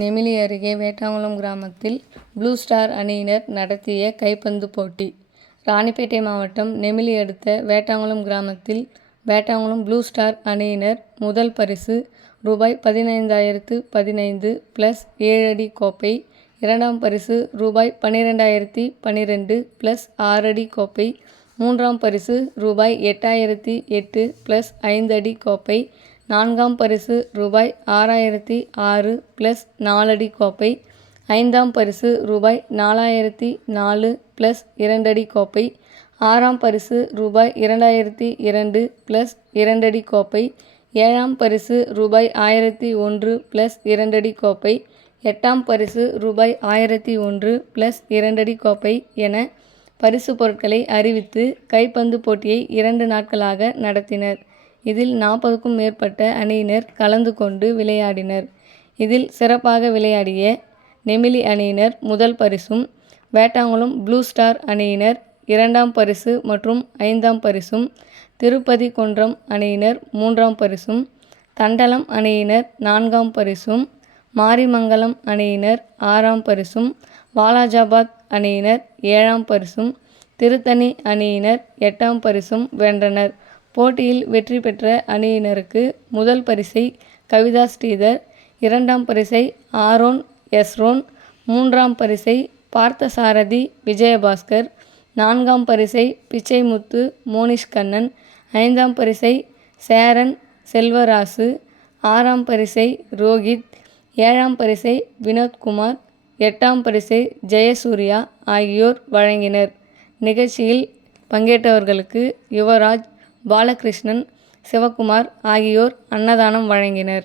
நெமிலி அருகே வேட்டாங்குளம் கிராமத்தில் blue star அணியினர் நடத்திய கைப்பந்து போட்டி. ராணிப்பேட்டை மாவட்டம் நெமிலி அடுத்த வேட்டாங்குளம் கிராமத்தில் வேட்டாங்குளம் ப்ளூ ஸ்டார் அணியினர் முதல் பரிசு ரூ.15,015 + 7 அடி கோப்பை, இரண்டாம் பரிசு ரூ.12,012 + 6 அடி கோப்பை, மூன்றாம் பரிசு ரூ.8,008 + 5 அடி கோப்பை, நான்காம் பரிசு ரூ.6,006 + 4 அடி கோப்பை, ஐந்தாம் பரிசு ரூ.4,004 + 2 அடி கோப்பை, ஆறாம் பரிசு ரூ.2,002 + 2 அடி கோப்பை, ஏழாம் பரிசு ரூ.1,001 + 2 அடி கோப்பை, எட்டாம் பரிசு ரூ.1,001 + 2 அடி கோப்பை என பரிசு பொருட்களை அறிவித்து கைப்பந்து போட்டியை 2 நாட்களாக நடத்தினர். இதில் 40க்கும் மேற்பட்ட அணியினர் கலந்து கொண்டு விளையாடினர். இதில் சிறப்பாக விளையாடிய நெமிலி அணியினர் முதல் பரிசும், வேட்டாங்குளம் ப்ளூ ஸ்டார் அணியினர் இரண்டாம் பரிசு மற்றும் ஐந்தாம் பரிசும், திருப்பதி குன்றம் அணியினர் மூன்றாம் பரிசும், தண்டலம் அணியினர் நான்காம் பரிசும், மாரிமங்கலம் அணியினர் ஆறாம் பரிசும், வாலாஜாபாத் அணியினர் ஏழாம் பரிசும், திருத்தணி அணியினர் எட்டாம் பரிசும் வென்றனர். போட்டியில் வெற்றி பெற்ற அணியினருக்கு முதல் பரிசை கவிதா ஸ்ரீதர், இரண்டாம் பரிசை ஆரோன் எஸ்ரோன், மூன்றாம் பரிசை பார்த்தசாரதி விஜயபாஸ்கர், நான்காம் பரிசை பிச்சைமுத்து மோனிஷ்கண்ணன், ஐந்தாம் பரிசை சேரன் செல்வராசு, ஆறாம் பரிசை ரோஹித், ஏழாம் பரிசை வினோத்குமார், எட்டாம் பரிசை ஜெயசூர்யா ஆகியோர் வழங்கினர். நிகழ்ச்சியில் பங்கேற்றவர்களுக்கு யுவராஜ், பாலகிருஷ்ணன், சிவகுமார் ஆகியோர் அன்னதானம் வழங்கினர்.